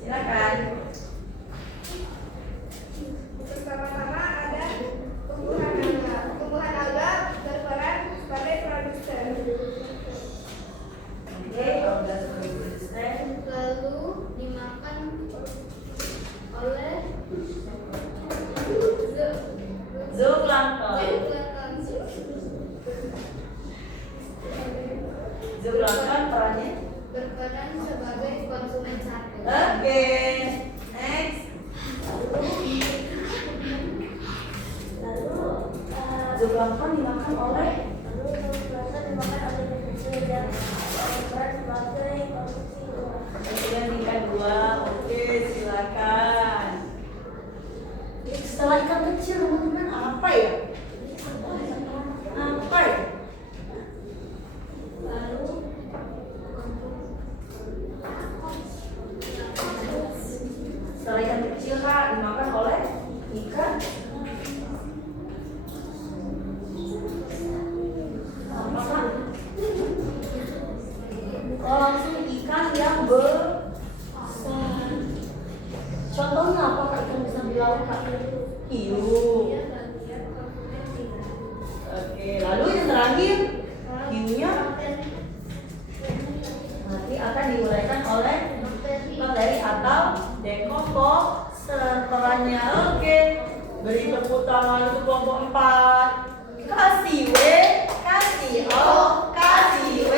Silakan. Pertama-tama ada tumbuhan alga. Tumbuhan alga berperan sebagai produsen. Oke, kalau sudah sebagai produsen, Lalu dimakan oleh zooplankton. Zooplankton perannya. berperan sebagai konsumen satu. Oke, next. Zooplankton dimakan oleh kemudian tingkat 2. Oke, silakan. Setelah ikan kecil teman-teman apa ya? Apa ya? Setelah ikan kecil Kak dimakan oleh ikan apa Kak? Oh, langsung ikan yang besar. Contohnya apa Kak ikan bisa di laut Kak? Hiu. Oke, lalu yang terakhir hiunya nanti akan diuraikan oleh bakteri atau dekomposisi. Perannya oke. Beri tepuk tangan untuk kelompok 4. Kasih W, kasih O, kasih W.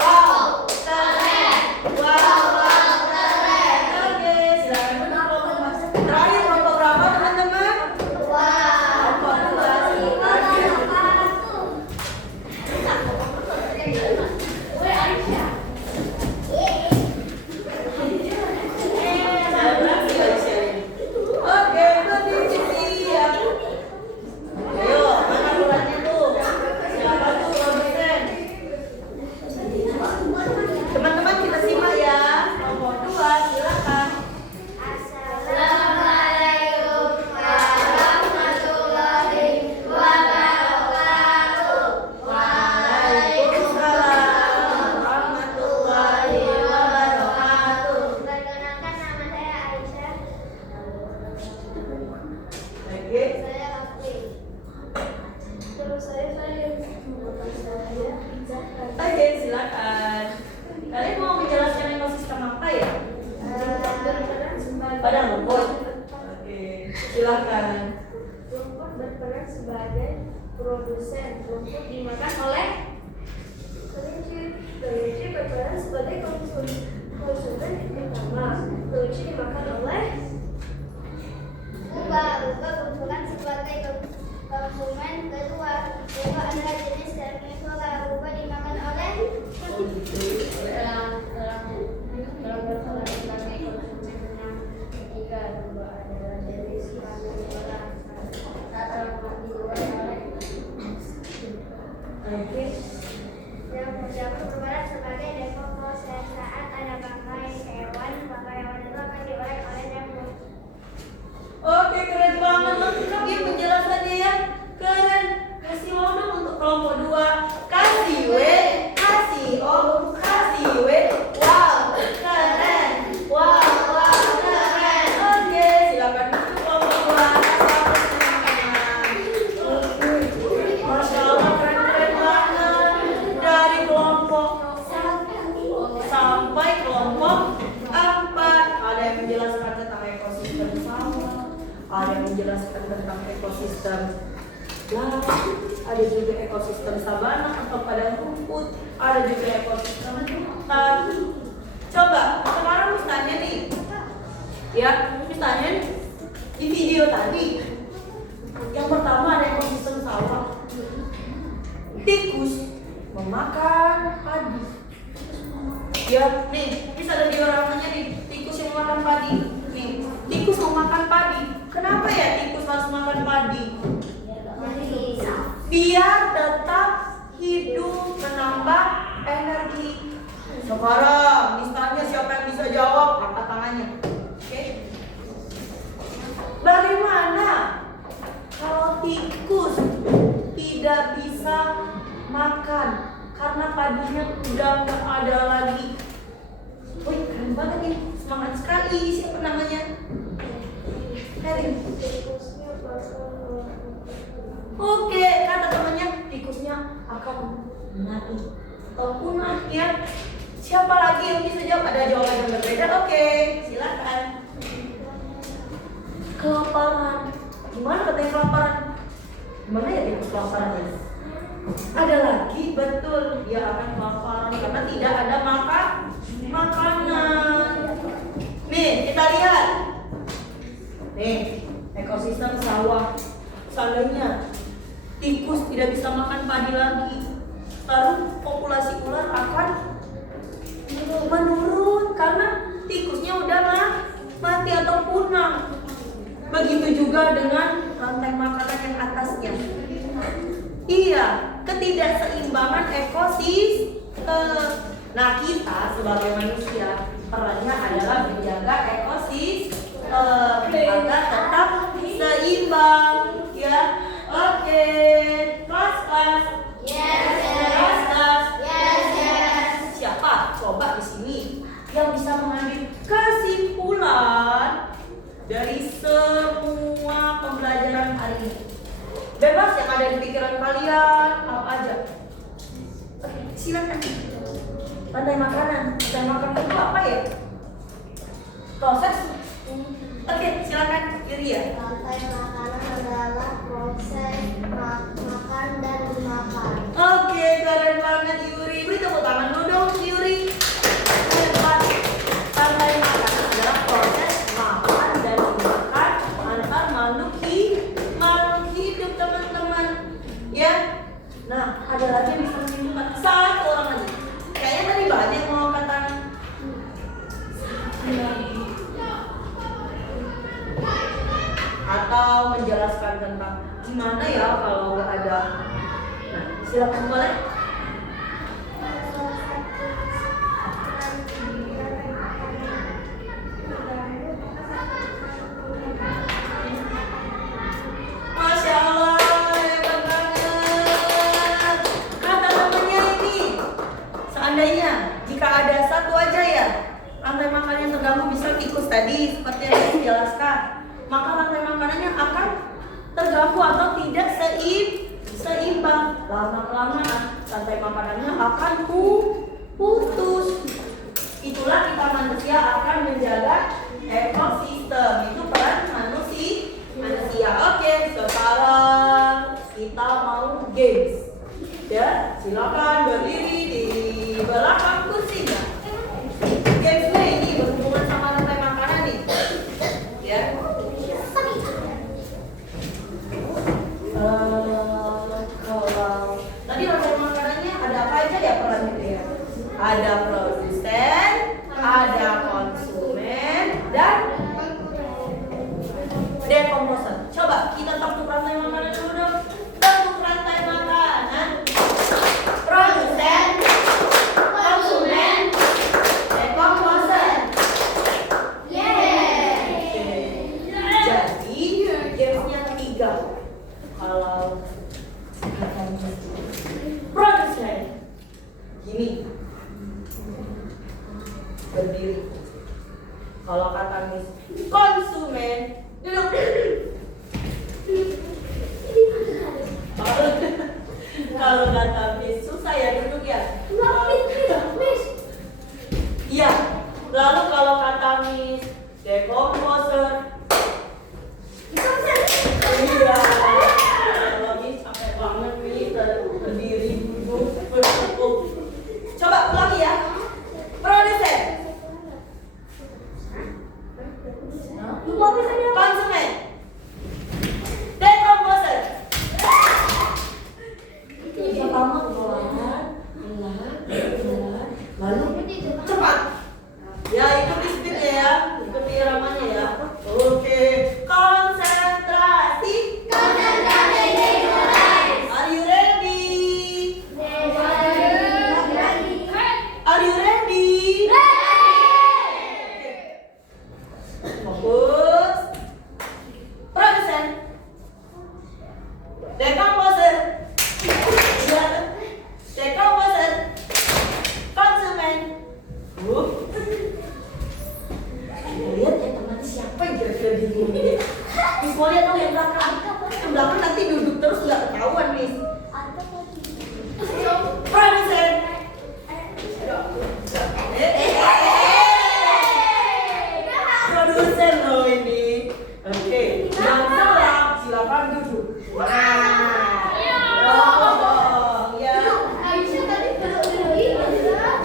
Wow, keren. Wow, wow, keren. Oke, silakan duduk kelompok 4. Terakhir kelompok berapa teman-teman? Kelompok 2. Oke, berdiri siap. Ayo, mana ulatnya tuh? Siapa tuh produsen? Silakan. Lumpur berperan sebagai produsen. Lumpur dimakan oleh kelinci. Kelinci berperan sebagai konsumen utama. Kelinci dimakan oleh Rubah berperan sebagai konsumen kedua. Rubah adalah jenis karnivora. Rubah dimakan oleh Elang berperan sebagai konsumen yang ketiga. Rubah adalah jenis karnivora. Elang dibuat oleh Oke. yang berperan sebagai dekomposer. Saat ada bangkai hewan itu akan diolah oleh nyamuk. Oke, keren banget. Lengkap ya penjelasannya ya. Keren. Kasih O dong untuk kelompok 2. Kasih W, kasih O, kasih W. Wow, keren. Wow, keren. Oke, silakan untuk kelompok 2. Masya Allah, keren banget. Dari kelompok 1 sampai kelompok 4. Ada yang menjelaskan tentang ekosistem sawah, ada yang menjelaskan tentang ekosistem laut, ada juga ekosistem sabana atau padang rumput, ada juga ekosistem hutan. Coba sekarang Miss tanya nih, ya Miss tanya nih, di video tadi yang pertama ada ekosistem sawah, tikus memakan padi. Ya nih, Miss ada dioramanya nih, tikus yang memakan padi. Nih, tikus memakan padi. Kenapa ya tikus harus makan padi? Biar tetap hidup, menambah energi. Sekarang, misalnya siapa yang bisa jawab, angkat tangannya. Oke? Bagaimana kalau tikus tidak bisa makan karena padinya udah nggak ada lagi? Wih, keren banget nih, semangat sekali. Siapa namanya? Erin. Oke, kata temannya tikusnya akan mati atau punah ya. Siapa lagi yang bisa jawab? Ada jawaban yang berbeda? Oke, silakan. Kelaparan. Gimana katanya kelaparan? Gimana ya tikus kelaparan ya? Ada lagi, betul. Dia akan kelaparan karena tidak ada makanan. Nih, kita lihat. Nih, ekosistem sawah. Seandainya tikus tidak bisa makan padi lagi, lalu populasi ular akan menurun karena tikusnya udah mati atau punah. Begitu juga dengan rantai makanan yang atasnya. Iya, ketidakseimbangan ekosistem. Nah, kita sebagai manusia perannya adalah menjaga ekosistem agar tetap seimbang, ya. Oke, kelas. Kelas. Siapa? Coba di sini yang bisa mengambil kesimpulan dari semua pembelajaran hari ini. Bebas yang ada di pikiran kalian, apa aja. Oke, silakan. Rantai makanan itu apa ya? Proses. Oke, silakan Yuria. Rantai makanan adalah proses makan dan dimakan. Oke, keren banget Yuri. Beri tepuk tangan dulu dong Yuri. Hebat. Rantai makanan adalah proses makan dan dimakan antar makhluk hidup teman-teman. Ya. Nah, ada lagi yang bisa menunjukkan satu orang lagi. Kayaknya tadi banyak yang mau angkat tangan. Atau menjelaskan tentang gimana ya kalau nggak ada. Nah, silakan boleh. Masya Allah, hebat banget. Kata temannya ini, seandainya jika ada satu aja ya rantai makanan yang terganggu, bisa tikus tadi seperti yang dijelaskan, maka rantai makanannya akan terganggu atau tidak seimbang. Lama-kelamaan rantai makanannya akan putus. Itulah kita manusia akan menjaga ekosistem. Itu peran manusia. kita mau games. Ya, silakan berdiri di belakang kursinya. Gamesnya ini berhubungan sama rantai makanan nih. Ya. Kalau tadi rantai makanannya ada apa aja ya perannya ya? Ada produsen, ada konsumen, dan dekomposer. Coba kita tepuk rantai makanan dulu dong. Tepuk rantai makanan. Produsen, konsumen, dekomposer. Jadi gamesnya 3. Kalau produsen gini berdiri. Kalau kata Miss konsumen duduk. Kalau kata Miss susah ya duduk ya. Iya. Lalu kalau kata Miss dekomposer. Iya. Kalau Miss capek banget nih berdiri duduk bertepuk. Coba ulangi ya. Produsen. Konsumen. Dekomposer. Pertama pelan. Lalu cepat. Ya ikuti speednya ya, ikuti iramanya ya. Oke, konsentrasi. Are you ready? Are you ready? Fokus. Produsen. Dekomposer. Dekomposer. Konsumen. Lihat ya teman siapa yang kira-kira di sini. Miss mau lihat dong yang belakang. Yang belakang nanti duduk terus nggak ketahuan Miss. Produsen. Produsen loh ini. Oke, yang salah silakan duduk. Nah, oh, ya.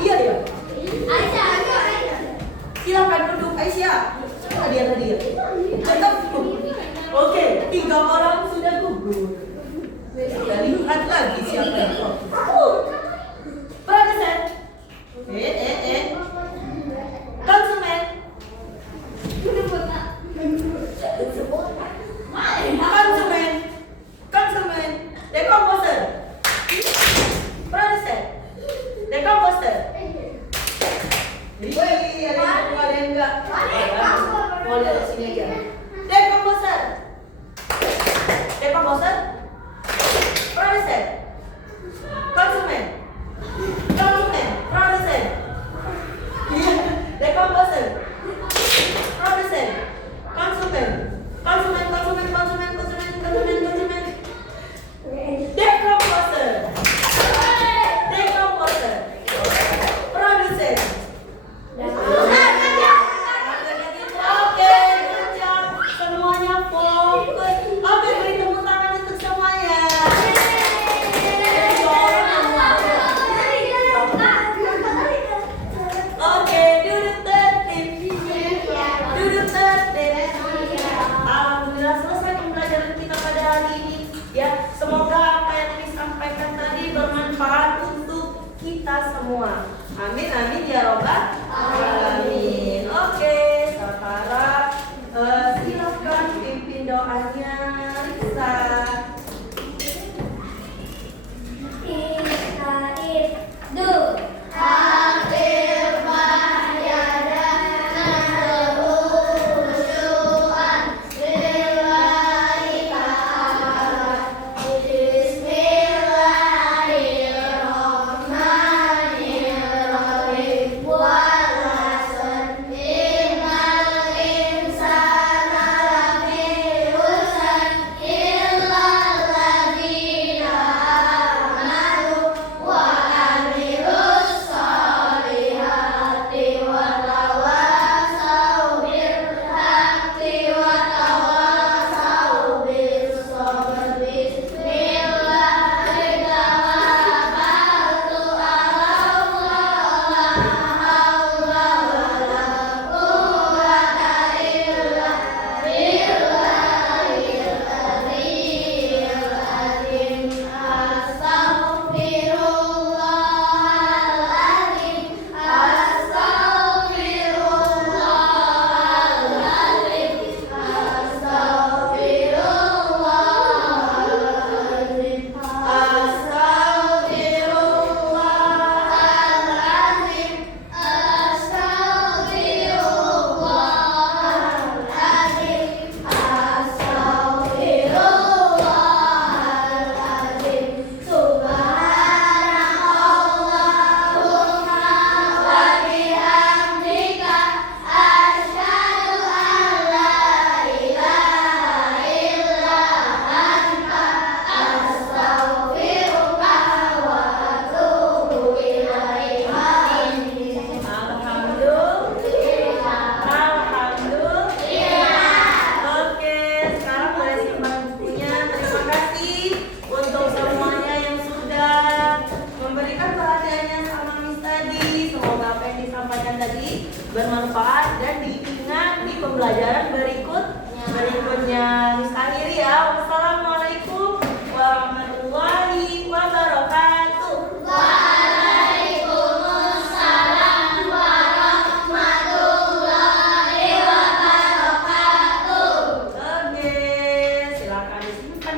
Iya ya. Silakan duduk Aisyah. Hadiah. Tetap duduk. Oke, 3 orang sudah gugur. Sudah lihat lagi siapa yang fokus. Produsen. Konsumen. Konsumen. Dekomposer. Produsen. Dekomposer. Wih, ada yang enggak? Mau lihat sini aja. Dekomposer. Produsen. Konsumen. Produsen. Dekomposer. Produsen. Konsumen. Dekomposer. Produsen. Oke, kerja semuanya fokus. Oke, beri tepuk tangan untuk semuanya. Oke, duduk tertib. Alhamdulillah selesai pembelajaran kita pada hari ini. Ya, semoga apa yang disampaikan tadi bermanfaat untuk kita semua. Amin ya robbal alamin. Oke, sekarang silakan pimpin doanya Risa. Bismillahirrahmanirrahim.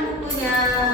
bukunya.